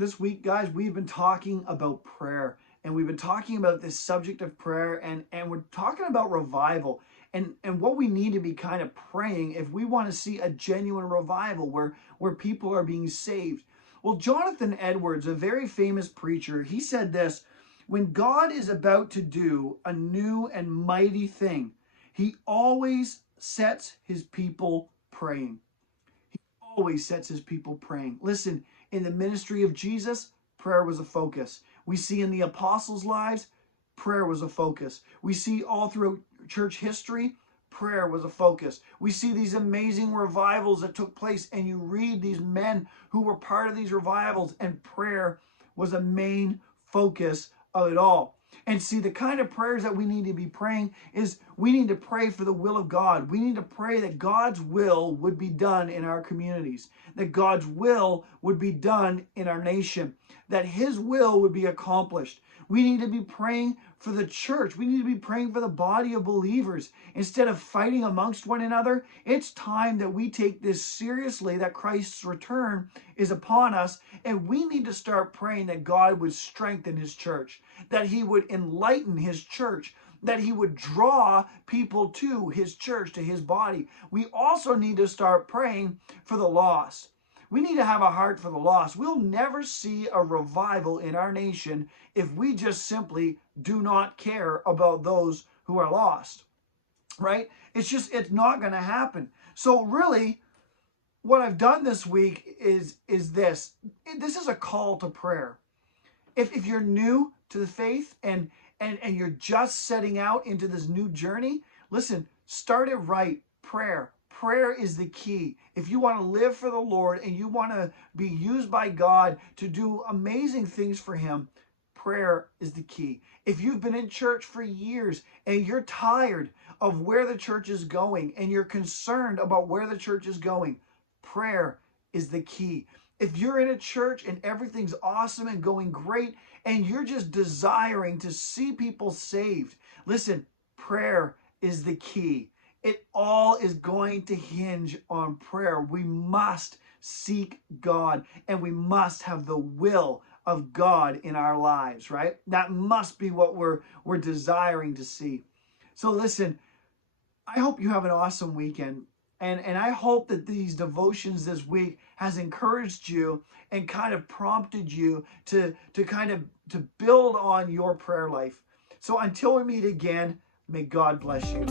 this week, guys, we've been talking about prayer, and we've been talking about this subject of prayer, and we're talking about revival and what we need to be kind of praying if we want to see a genuine revival where people are being saved. Well, Jonathan Edwards, a very famous preacher, he said this: when God is about to do a new and mighty thing, he always sets his people praying. Always sets his people praying. Listen, in the ministry of Jesus, prayer was a focus. We see in the apostles' lives, prayer was a focus. We see all throughout church history, prayer was a focus. We see these amazing revivals that took place, and you read these men who were part of these revivals, and prayer was a main focus of it all. And see, the kind of prayers that we need to be praying is we need to pray for the will of God. We need to pray that God's will would be done in our communities, that God's will would be done in our nation, that his will would be accomplished. We need to be praying for the church. We need to be praying for the body of believers. Instead of fighting amongst one another, it's time that we take this seriously, that Christ's return is upon us, and we need to start praying that God would strengthen his church, that he would enlighten his church, that he would draw people to his church, to his body. We also need to start praying for the lost. We need to have a heart for the lost. We'll never see a revival in our nation if we just simply do not care about those who are lost, right? It's not going to happen. So really, what I've done this week is this. This is a call to prayer. If you're new to the faith and you're just setting out into this new journey, listen, start it right. Prayer. Prayer is the key. If you want to live for the Lord and you want to be used by God to do amazing things for him, prayer is the key. If you've been in church for years and you're tired of where the church is going and you're concerned about where the church is going, prayer is the key. If you're in a church and everything's awesome and going great and you're just desiring to see people saved, listen, prayer is the key. It all is going to hinge on prayer. We must seek God, and we must have the will of God in our lives, right? That must be what we're desiring to see. So listen, I hope you have an awesome weekend. And I hope that these devotions this week has encouraged you and kind of prompted you to build on your prayer life. So until we meet again, may God bless you.